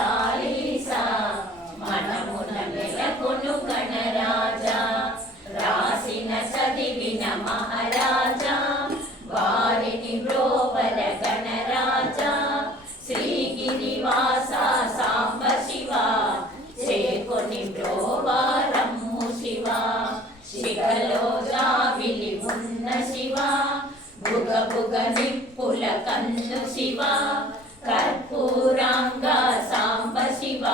చాలీసా మనమున నెలకొను గణరాజా రాసిన చదివిన మహారాజా వారిని బ్రోవర గణరాజా శ్రీగిరివాస సాంబ శివ చేకొని బ్రోవారమ్ము శివ శిఖలో జావిలి ఉన్న శివ బుగ బుగ నిప్పుల కన్ను శివ కర్పూరాంగ సాంబ శివ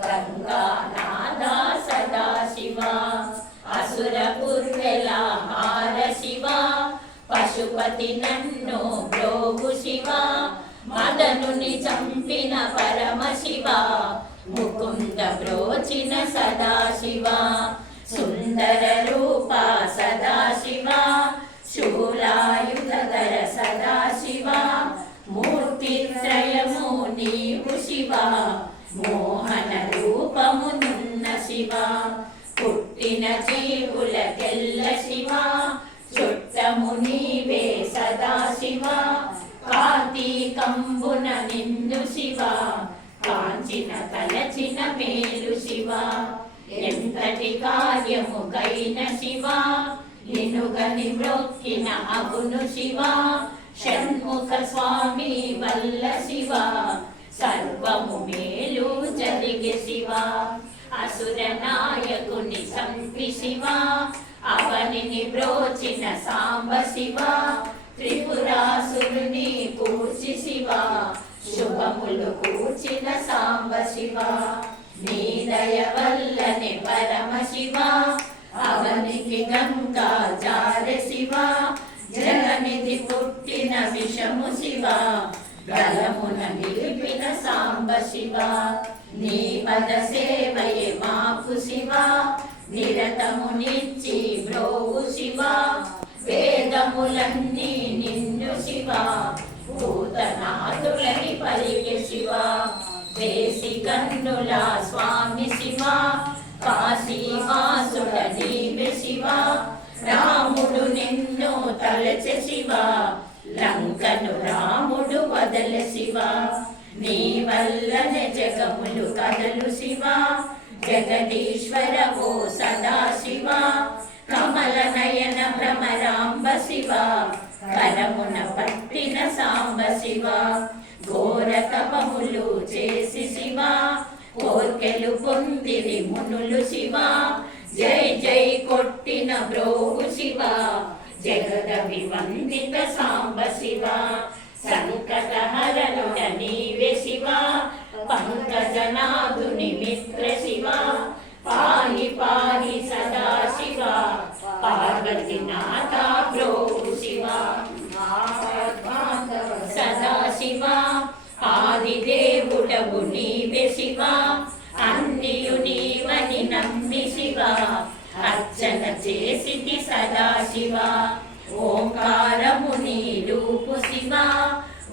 గంగానాథ సదా శివ అసుర పుర్రెల హార శివ పశుపతి నన్ను బ్రోగు శివ మదనుని చంపిన పరమ శివ ముకుంద బ్రోచిన సదా శివ సుందర రూప సదా శివ శూలాయుధర సదా శివ మూర్తిత్రయము నీవు శివ మోహన రూపమునున్న శివ పుట్టిన జీవులకెల్ల శివ చుట్టము నీవే సదా శివ కార్తీకంబున నిన్ను శివ కాంచిన తలచిన మేలు శివ ఎంతటి కార్యముకైన శివ నినుగని మ్రొక్కిన అగును శివ షణ్ముఖ స్వామి వల్ల శివ సర్వము మేలు జరిగే శివ అసుర నాయకుని చంపి శివ అవనిని బ్రోచిన సాంబ శివ త్రిపురాసురుని కూర్చి శివ శుభములు కూర్చిన సాంబ శివ నీ దయ వల్లనే పరమ శివ అవనికి గంగా జార శివ జగనిధి పుట్టిన విషము శివ గలమున నిలిపిన సాంబ శివ నీ పద సేవయే మాకు శివ నిరతము నిచ్చి బ్రోవు శివ వేదములన్నీ నిన్ను శివ భూతనాథులని పలికే శివ దేశి కన్నుల స్వామి శివ కాశీవాసుడ నీవే శివ రాముడు నిన్ను తలచె శివ లంకను రాముడు వదల శివ నీ వల్లనే జగములు కదలు శివ జగదీశ్వర ఓ సదా శివ కమల నయన భ్రమరాంబ శివ కరమున పట్టిన సాంబ శివ ఘోర తపములు చేసి శివ కోర్కెలు పొందిరి మునులు శివ జై జై కొట్టిన బ్రోగు శివ జగద వివందిత సాంబ శివ సంకట హరణుడ నీవే శివ పంకజనాథుని మిత్ర శివ పాహి పాహి సదా శివ పార్వతీనాథ బ్రోగు శివ సదా శివ ఆదిదేవుడవు నీవే శివ అన్నియు నీవని నమ్మి శివ అర్చన చేసితి సదా శివ ఓంకారము నీ రూపు శివ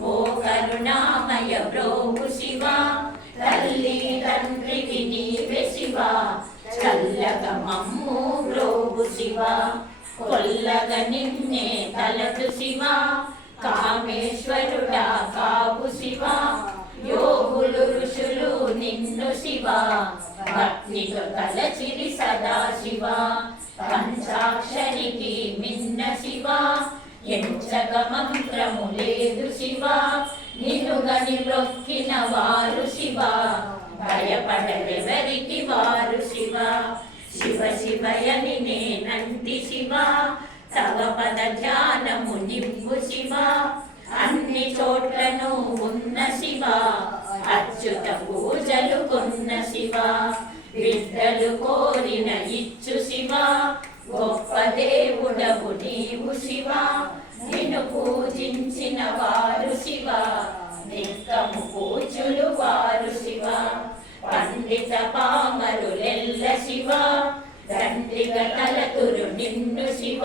ఓ కరుణామయ బ్రోగు శివ తల్లి తండ్రికి నీవే శివ చల్లగ మమ్ము బ్రోగు శివ కొల్లగ నిన్నే తలచు శివ కామేశ్వరుడా కావు శివ యోగులు ఋషులు నిన్ను శివ భక్తితో తలచిరి సదా శివ పంచాక్షరికి మిన్న శివ ఎంచగ మంత్రము లేదు శివ నిన్నుగని మ్రొక్కిన వారు శివ భయపడరెవరికి వారు శివ శివ శివయని నేనంటి శివ తవ పద ధ్యానము నింపు శివ అన్ని చోట్లను ఉన్న శివ అచ్యుత పూజలు కొన్న శివ బిడ్డలు కోరిన ఇచ్చు శివ గొప్ప దేవుడవు నీవు శివ నిన్ను పూజించిన వారు శివ నిత్యము పూజలు వారు శివ పండిత పామరులెల్ల శివ దండిగ తలతురు నిన్ను శివ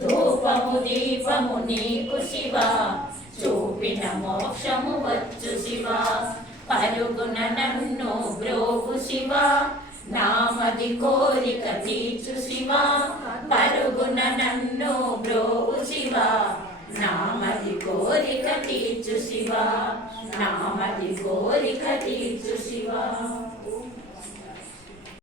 ధూపము దీపము నీకు శివ చూపిన మోక్షము వచ్చు శివ పరుగున నన్ను బ్రోగు శివ నామది కోరిక తీర్చు శివ పరుగున నన్ను బ్రోగు శివ నామది కోరిక తీర్చు శివ నామది కోరిక తీర్చు శివ